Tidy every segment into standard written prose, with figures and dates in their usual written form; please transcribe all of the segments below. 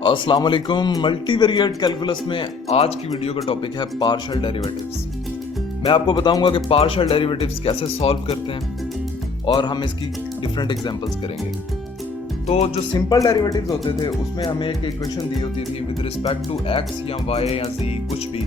अस्सलाम वालेकुम। Multivariate calculus में आज की वीडियो का टॉपिक है पार्शियल डेरिवेटिव्स। मैं आपको बताऊंगा कि पार्शियल डेरिवेटिव्स कैसे सॉल्व करते हैं और हम इसकी डिफरेंट एग्जांपल्स करेंगे। तो जो सिंपल डेरिवेटिव्स होते थे उसमें हमें एक इक्वेशन दी होती थी विद रिस्पेक्ट टू एक्स या वाई या जी कुछ भी,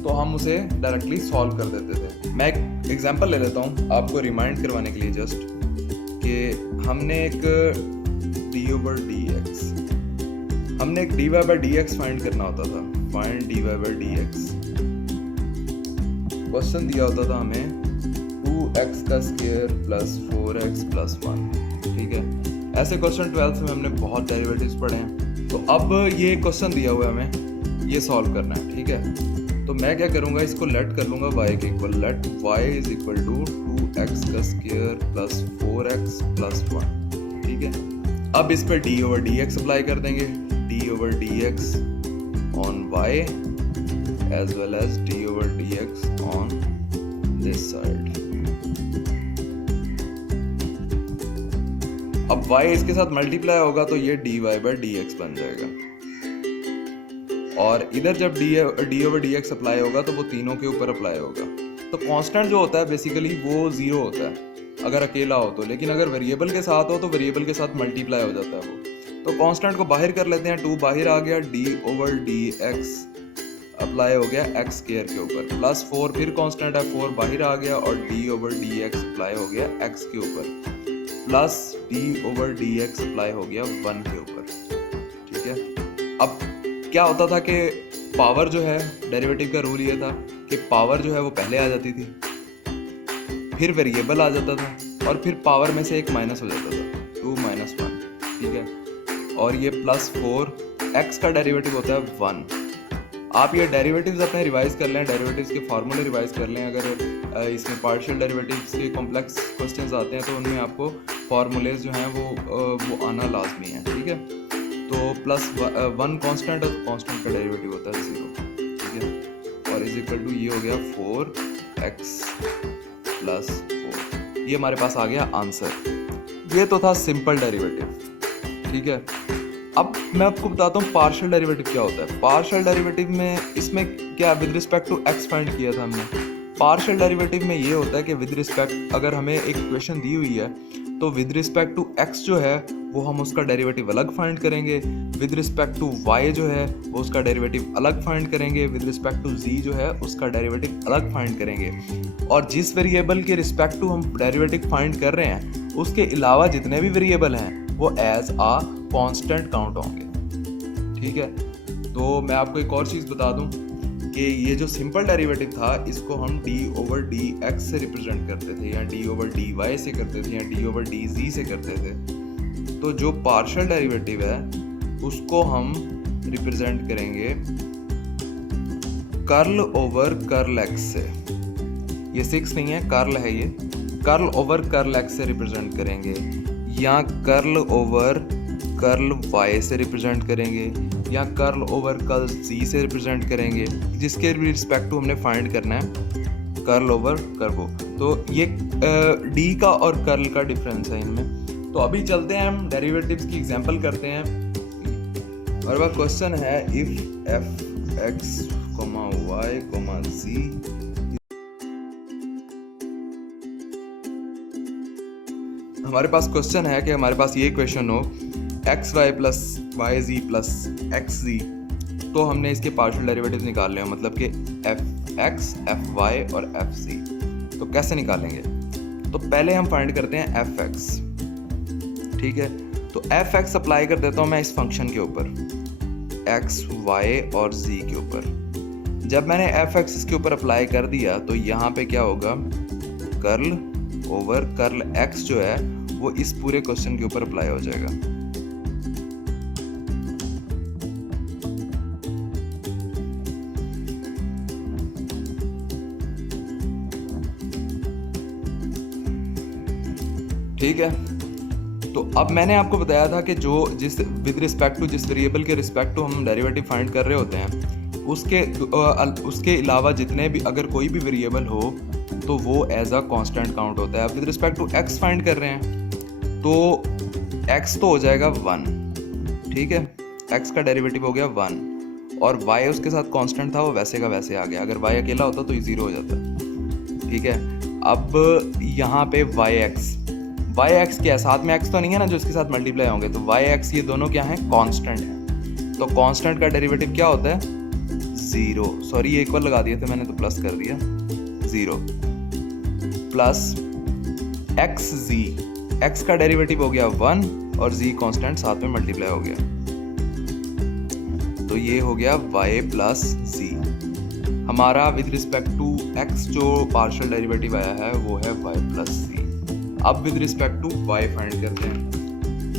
तो हम उसे डायरेक्टली सॉल्व कर देते थे। मैं एक एग्जांपल ले लेता हूँ आपको रिमाइंड करवाने के लिए जस्ट कि हमने एक डी ओवर डी एक्स हमने एक dy by dx फाइंड करना होता था। Find dy by dx question दिया होता था हमें 2x का स्क्वायर प्लस 4x प्लस 1। ठीक है, ऐसे क्वेश्चन 12th में हमने बहुत डेरिवेटिव्स पढ़े हैं। तो अब ये क्वेश्चन दिया हुआ है हमें, ये सॉल्व करना है। ठीक है, तो मैं क्या करूँगा, इसको लेट कर लूँगा y के equal. Let y is equal to 2x का स्क्वायर प्लस 4x प्लस 1। ठीक है, अब इस पर D over D x apply कर देंगे। d over dx on y as well as d over dx on this side। अब y इसके साथ मल्टीप्लाई होगा तो ये dy by dx बन जाएगा, और इधर जब d over dx अप्लाई होगा तो वो तीनों के ऊपर अप्लाई होगा। तो कांस्टेंट जो होता है बेसिकली वो जीरो होता है अगर अकेला हो तो, लेकिन अगर वेरिएबल के साथ हो तो वेरिएबल के साथ मल्टीप्लाई हो जाता है वो। तो कांस्टेंट को बाहर कर लेते हैं, 2 बाहर आ गया, d over D x apply हो गया एक्स स्क्वायर के ऊपर, प्लस 4 फिर कांस्टेंट है 4 बाहर आ गया और d over D x apply हो गया x के ऊपर, plus d over D x apply हो गया 1 के ऊपर। ठीक है, अब क्या होता था कि पावर जो है, डेरिवेटिव का रूल ये था कि पावर जो है वो पहले आ जाती थी, फिर वेरिएबल आ जाता था और फिर पावर में से एक माइनस हो जाता था, 2 माइनस 1। ठीक है, और ये प्लस 4 x का डेरिवेटिव होता है 1। आप ये डेरिवेटिव्स अपने रिवाइज कर लें, डेरिवेटिव्स के फार्मूले रिवाइज कर लें। अगर इसमें पार्शियल डेरिवेटिव्स के कॉम्प्लेक्स क्वेश्चंस आते हैं तो उनमें आपको फार्मूलेज जो हैं वो आना लाजमी है। ठीक है, तो प्लस 1 कांस्टेंट और कांस्टेंट का डेरिवेटिव होता है 0। ठीक है, और इज इक्वल टू ये हो गया 4x प्लस 4। ये हमारे पास आ गया आंसर। ये तो था सिंपल डेरिवेटिव। ठीक है, अब मैं आपको बताता हूँ पार्शियल डेरिवेटिव क्या होता है। पार्शियल डेरिवेटिव में इसमें क्या with respect to x find किया था हमने। पार्शियल डेरिवेटिव में ये होता है कि विद रिस्पेक्ट, अगर हमें एक इक्वेशन दी हुई है तो विद रिस्पेक्ट टू एक्स जो है वो हम उसका डेरिवेटिव अलग फाइंड करेंगे, विद रिस्पेक्ट टू वाई जो है वो उसका डेरिवेटिव अलग फाइंड करेंगे, विद रिस्पेक्ट टू जी जो है उसका डेरिवेटिव अलग फाइंड करेंगे, और जिस वेरिएबल के रिस्पेक्ट टू हम डेरिवेटिव फाइंड कर रहे हैं उसके अलावा जितने भी वेरिएबल हैं वो एज आ कांस्टेंट काउंट होंगे। ठीक है, तो मैं आपको एक और चीज़ बता दूं कि ये जो सिंपल डेरिवेटिव था इसको हम d ओवर डी एक्स से रिप्रेजेंट करते थे, या d ओवर डी वाई से करते थे, या d ओवर डी जी से करते थे। तो जो पार्शियल डेरिवेटिव है उसको हम रिप्रेजेंट करेंगे कर्ल ओवर कर्ल एक्स से। ये 6 नहीं है, कर्ल है ये। कर्ल ओवर कर्ल एक्स से रिप्रेजेंट करेंगे, या कर्ल ओवर कर्ल y से रिप्रेजेंट करेंगे, या कर्ल ओवर कर्ल z से रिप्रेजेंट करेंगे, जिसके भी रिस्पेक्ट टू हमने फाइंड करना है कर्ल ओवर कर्व। तो ये d का और कर्ल का डिफरेंस है इनमें। तो अभी चलते हैं हम डेरिवेटिव्स की एग्जांपल करते हैं। और वह क्वेश्चन है इफ f(x, y, z) हमारे पास क्वेश्चन है कि हमारे पास ये इक्वेशन हो एक्स वाई प्लस वाई जी प्लस एक्स जी, तो हमने इसके पार्शियल डेरिवेटिव निकालने हैं, मतलब कि एफ एक्स, एफ वाई और एफ जी। तो कैसे निकालेंगे? तो पहले हम फाइंड करते हैं एफ एक्स। ठीक है, तो एफ एक्स अप्लाई कर देता हूँ मैं इस फंक्शन के ऊपर, एक्स वाई और जी के ऊपर। जब मैंने एफ एक्स इसके ऊपर अप्लाई कर दिया तो यहाँ पे क्या होगा, कर्ल ओवर कर्ल एक्स जो है वो इस पूरे क्वेश्चन के ऊपर अप्लाई हो जाएगा। ठीक है, तो अब मैंने आपको बताया था कि जो जिस विद रिस्पेक्ट टू जिस वेरिएबल के रिस्पेक्ट टू हम डेरिवेटिव फाइंड कर रहे होते हैं उसके अलावा जितने भी, अगर कोई भी वेरिएबल हो तो वो एज अ कांस्टेंट काउंट होता है। अब with respect to x find कर रहे हैं तो x तो हो जाएगा 1। ठीक है, x का डेरिवेटिव हो गया 1 और y उसके साथ कांस्टेंट था, वो वैसे का वैसे आ गया। अगर y अकेला होता तो ये 0 हो जाता। ठीक है, अब यहाँ पे yx क्या है, साथ में x तो नहीं है ना जो इसके साथ मल्टीप्लाई होंगे, तो yx ये दोनों क्या हैं, कांस्टेंट हैं। तो कांस्टेंट का डेरिवेटिव क्या होता है, 0। सॉरी ये इक्वल लगा दिया था मैंने, तो प्लस कर दिया, 0 प्लस xz, x का डेरिवेटिव हो गया 1 और z कांस्टेंट साथ में मल्टीप्लाई हो गया, तो ये हो गया y प्लस z। हमारा विद रिस्पेक्ट टू x जो पार्शियल डेरिवेटिव आया है वो है y प्लस z। अब with respect to y find करते हैं।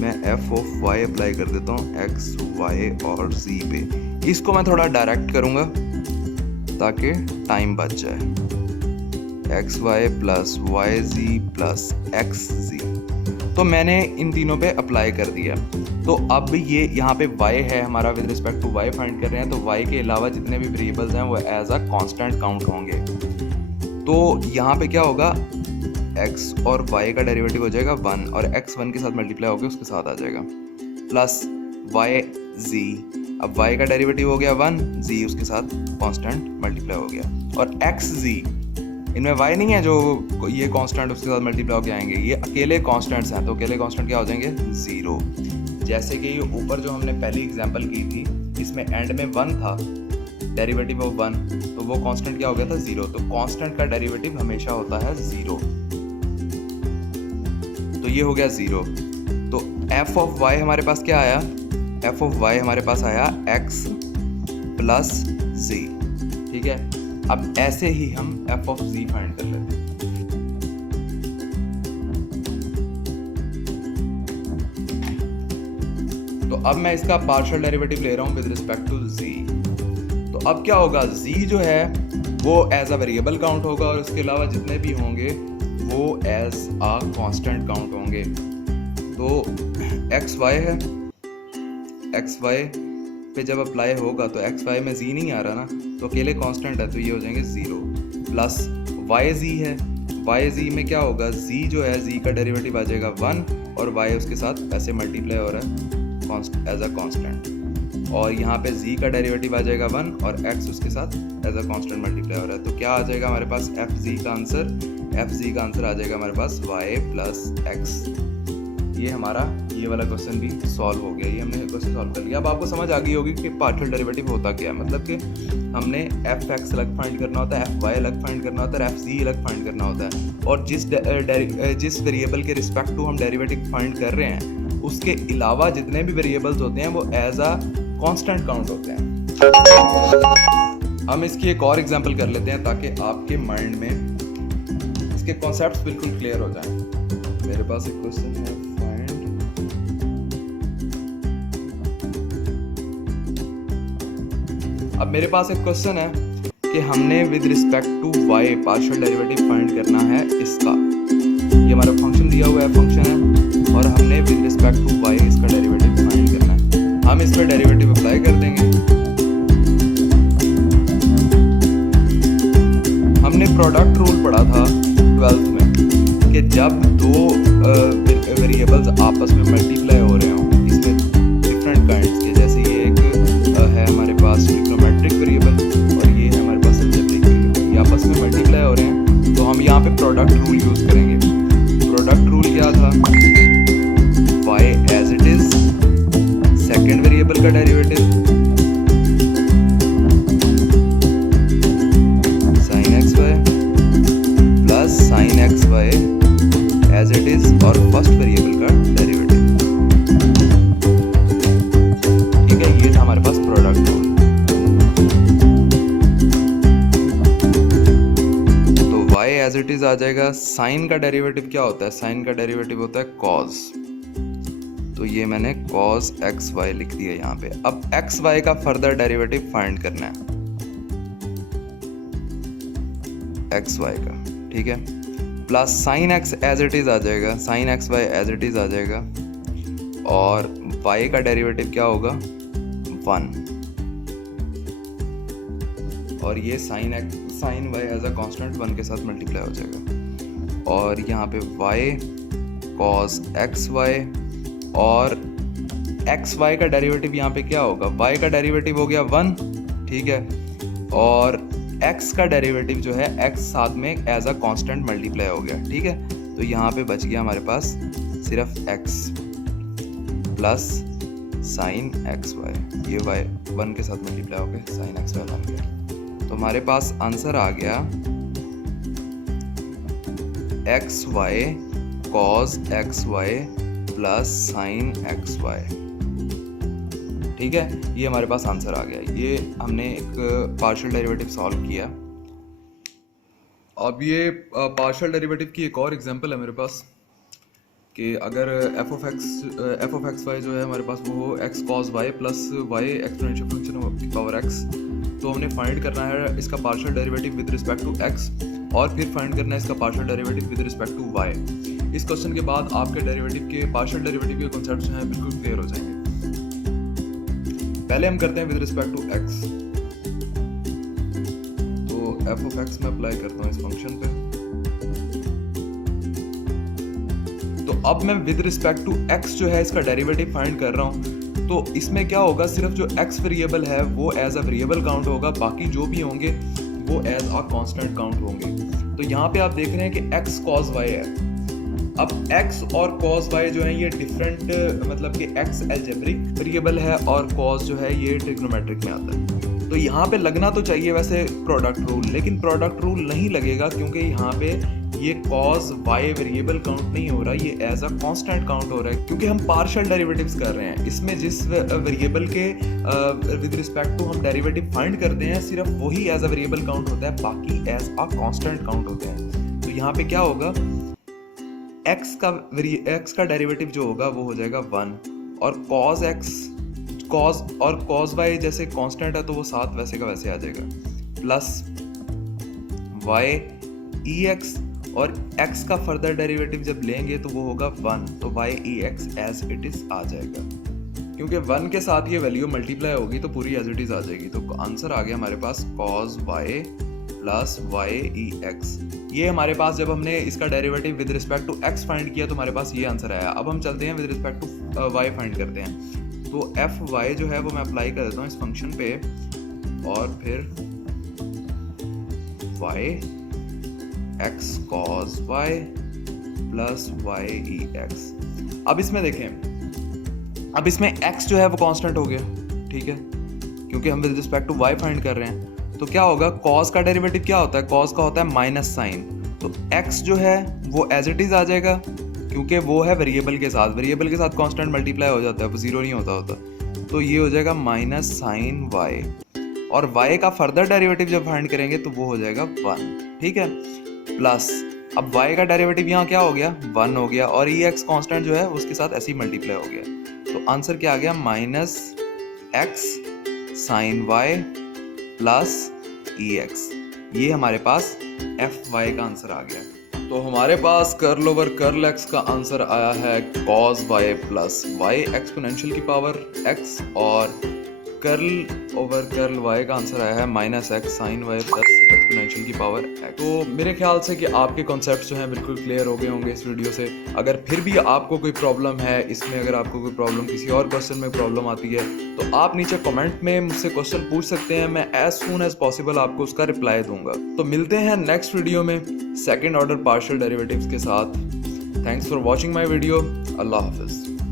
मैं f ऑफ y अप्लाई कर देता हूँ x, y और z पे। इसको मैं थोड़ा डायरेक्ट करूँगा ताकि टाइम बच जाए। एक्स वाई प्लस वाई जी प्लस एक्स जी, तो मैंने इन तीनों पे अप्लाई कर दिया। तो अब ये यहाँ पे y है हमारा, with respect to y find कर रहे हैं, तो y के अलावा जितने भी वेरिएबल्स हैं वो एज अ कांस्टेंट काउंट होंगे। तो यहाँ पे क्या होगा, x और y का डेरिवेटिव हो जाएगा 1 और x 1 के साथ मल्टीप्लाई होकर उसके साथ आ जाएगा, प्लस y z। अब y का डेरिवेटिव हो गया 1, z उसके साथ कांस्टेंट मल्टीप्लाई हो गया, और x z इनमें y नहीं है जो ये कांस्टेंट उसके साथ मल्टीप्लाई होकर आएंगे, ये अकेले कांस्टेंट्स हैं, तो अकेले कांस्टेंट क्या हो जाएंगे, 0। जैसे कि ये ऊपर जो हमने पहली एग्जांपल की थी, इसमें एंड में 1 था, डेरिवेटिव ऑफ 1, तो वो कांस्टेंट क्या हो गया था, 0। तो कांस्टेंट का डेरिवेटिव हमेशा होता है 0, तो ये हो गया 0। तो f ऑफ y हमारे पास क्या आया, f ऑफ y हमारे पास आया x प्लस z। ठीक है, अब ऐसे ही हम f ऑफ z फाइंड कर लेते हैं। तो अब मैं इसका पार्शियल डेरिवेटिव ले रहा हूँ विद रिस्पेक्ट टू z। तो अब क्या होगा, z जो है वो एज अ वेरिएबल काउंट होगा और उसके अलावा जितने भी होंगे वो एज अ कांस्टेंट काउंट होंगे। तो एक्स वाई है, एक्स वाई पे जब अप्लाई होगा तो एक्स वाई में z नहीं आ रहा ना, तो अकेले कांस्टेंट है, तो ये हो जाएंगे 0, प्लस वाई जी है, वाई जी में क्या होगा, z जो है z का डेरिवेटिव आ जाएगा 1 और y उसके साथ ऐसे मल्टीप्लाई हो रहा है एज अ कांस्टेंट, और यहाँ पे z का डेरिवेटिव आ जाएगा 1 और x उसके साथ एज अ कांस्टेंट मल्टीप्लाई हो रहा है। तो क्या आ जाएगा हमारे पास, fz का आंसर आ जाएगा हमारे पास y प्लस x। ये हमारा ये वाला क्वेश्चन भी सॉल्व हो गया, ये हमने क्वेश्चन सॉल्व कर लिया। अब आपको समझ आ गई होगी कि पार्शियल डेरिवेटिव होता क्या है, मतलब कि हमने fx अलग फाइंड करना होता है, fy अलग फाइंड करना होता है, fz अलग फाइंड करना होता है, और जिस वेरिएबल के रिस्पेक्ट टू हम डेरिवेटिव फाइंड कर रहे हैं उसके अलावा जितने भी वेरिएबल्स होते हैं वो एज अ कांस्टेंट काउंट होते हैं। हम इसकी एक और एग्जांपल कर लेते हैं ताकि आपके माइंड में इसके कॉन्सेप्ट्स बिल्कुल क्लियर हो जाएं। मेरे पास एक क्वेश्चन है, अब मेरे पास एक क्वेश्चन है कि हमने with respect to y partial derivative find करना है इसका। ये हमारा फंक्शन दिया हुआ है, फंक्शन है, और हमने विद रिस्पेक्ट टू y इसका डेरिवेटिव फाइंड करना है। हम इस पर डेरिवेटिव अप्लाई कर देंगे। हमने प्रोडक्ट रूल पढ़ा था 12th में कि जब दो वेरिएबल्स आपस में मल्टीप्लाई हो रहे हों, इसमें डिफरेंट काइंड्स के, जैसे ये एक है हमारे पास ट्रिग्नोमेट्रिक वेरिएबल और ये है हमारे पास अलजेब्रिक वेरिएबल, ये आपस में मल्टीप्लाई हो रहे हैं, तो हम यहाँ पे प्रोडक्ट रूल यूज करेंगे। प्रोडक्ट रूल क्या था, y as it is, second variable का derivative sin xy plus sin xy as it is, और फर्स्ट वेरिएबल का डेरिवेटिव। ठीक है, ये था हमारे पास प्रोडक्ट रूल। तो y एज इट इज आ जाएगा, साइन का डेरिवेटिव क्या होता है, साइन का डेरिवेटिव होता है cos, तो ये मैंने cos xy लिख दिया यहाँ पे। अब xy का फर्दर डेरिवेटिव फाइंड करना है, xy का, ठीक है, plus sine x as it is आ जाएगा, sine xy as it is आ जाएगा, और y का डेरिवेटिव क्या होगा, 1, और ये sine y as a constant 1 के साथ मल्टीप्लाई हो जाएगा, और यहाँ पे y cos xy और एक्स वाई का डेरिवेटिव यहाँ पे क्या होगा, वाई का डेरिवेटिव हो गया 1, ठीक है, और x का डेरिवेटिव जो है x साथ में एज अ कांस्टेंट मल्टीप्लाई हो गया, ठीक है। तो यहाँ पे बच गया हमारे पास सिर्फ x plus sine x y, ये y 1 के साथ मल्टीप्लाई हो गया, साइन एक्स वाई बन गया। तो हमारे पास आंसर आ गया x y cos x y plus sine x y, ठीक है। ये हमारे पास आंसर आ गया। ये हमने एक पार्शियल डेरिवेटिव सॉल्व किया। अब ये पार्शियल डेरिवेटिव की एक और एग्जांपल है मेरे पास कि अगर एफ ऑफ एक्स वाई जो है हमारे पास वो हो x cos y plus y exponential function की पावर एक्स, तो हमने फाइंड करना है इसका partial derivative with respect to x और फिर फाइंड करना है इसका partial derivative with respect to y. इस क्वेश्चन के बाद आपके डेरिवेटिव के पार्शियल डेरिवेटिव के कॉन्सेप्ट जो हैं बिल्कुल क्लियर हो जाएंगे। पहले हम करते हैं विद रिस्पेक्ट टू एक्स, तो एफ ऑफ एक्स में अप्लाई करता हूँ इस फंक्शन पे। तो अब मैं विद रिस्पेक्ट टू एक्स जो है इसका डेरिवेटिव फाइंड कर रहा हूँ। तो इसमें क्या होगा, सिर्फ जो एक्स वेरिएबल है वो एज अ वेरिएबल काउंट होगा, बाकी जो भी होंगे वो एज अ कांस्टेंट काउंट होंगे। तो यहाँ पे आप देख रहे हैं कि एक्स कॉस वाई है। अब x और cos y जो है ये डिफरेंट, मतलब कि x अलजेब्रिक वेरिएबल है और cos जो है ये ट्रिग्नोमेट्रिक में आता है। तो यहाँ पे लगना तो चाहिए वैसे प्रोडक्ट रूल, लेकिन प्रोडक्ट रूल नहीं लगेगा क्योंकि यहाँ पे ये cos y वेरिएबल काउंट नहीं हो रहा, ये एज अ कांस्टेंट काउंट हो रहा है क्योंकि हम पार्शियल डेरिवेटिव्स कर रहे हैं। इसमें जिस वेरिएबल के विद रिस्पेक्ट टू हम डेरिवेटिव फाइंड करते हैं सिर्फ वही एज अ वेरिएबल काउंट होता है, बाकी एज अ कांस्टेंट काउंट होते हैं। तो यहाँ पे क्या होगा, x का डेरिवेटिव जो होगा वो हो जाएगा 1 और cos y जैसे कांस्टेंट है तो वो साथ वैसे का वैसे आ जाएगा, प्लस y ex और x का फर्दर डेरिवेटिव जब लेंगे तो वो होगा 1, तो y ex as it is आ जाएगा। क्योंकि 1 के साथ ये वैल्यू मल्टीप्लाई होगी तो पूरी एज इट इज आ जाएगी। तो आंसर आ गया हमारे पास cos y plus y e x. ये हमारे पास जब हमने इसका derivative with respect to x find किया तो हमारे पास ये आंसर आया। अब हम चलते हैं with respect to y find करते हैं। तो एफ वाई जो है वो मैं अप्लाई कर देता हूँ इस फंक्शन पे और फिर y x cos y plus y e x. अब इसमें देखें, अब इसमें x जो है वो कांस्टेंट हो गया, ठीक है, क्योंकि हम with respect to y find कर रहे हैं। तो क्या होगा, cos का डेरिवेटिव क्या होता है, cos का होता है माइनस साइन, तो x जो है वो एज इट इज आ जाएगा क्योंकि वो है वेरिएबल के साथ कांस्टेंट मल्टीप्लाई हो जाता है, वो जीरो नहीं होता। तो ये हो जाएगा माइनस साइन y और y का फर्दर डेरिवेटिव जब फाइंड करेंगे तो वो हो जाएगा 1, ठीक है, प्लस अब y का डेरिवेटिव यहाँ क्या हो गया, 1 हो गया और ex कांस्टेंट जो है उसके साथ ऐसे ही मल्टीप्लाई हो गया। तो आंसर क्या आ गया, minus x sine y plus ex। ये हमारे पास एफ वाई का आंसर आ गया। तो हमारे पास कर्ल ओवर कर्ल एक्स का आंसर आया है cos y plus y exponential की पावर x और कर्ल ओवर कर्ल y का आंसर आया है minus x sine y plus exponential की पावर x। तो मेरे ख्याल से कि आपके कॉन्सेप्ट जो हैं बिल्कुल क्लियर हो गए होंगे इस वीडियो से। अगर फिर भी आपको कोई प्रॉब्लम है इसमें, अगर आपको कोई प्रॉब्लम किसी और क्वेश्चन में प्रॉब्लम आती है तो आप नीचे कमेंट में मुझसे क्वेश्चन पूछ सकते हैं, मैं एज सून एज पॉसिबल आपको उसका रिप्लाई दूंगा। तो मिलते हैं नेक्स्ट वीडियो में सेकेंड ऑर्डर पार्शियल डेरिवेटिव्स के साथ। Thanks for watching my video. अल्लाह हाफिज़।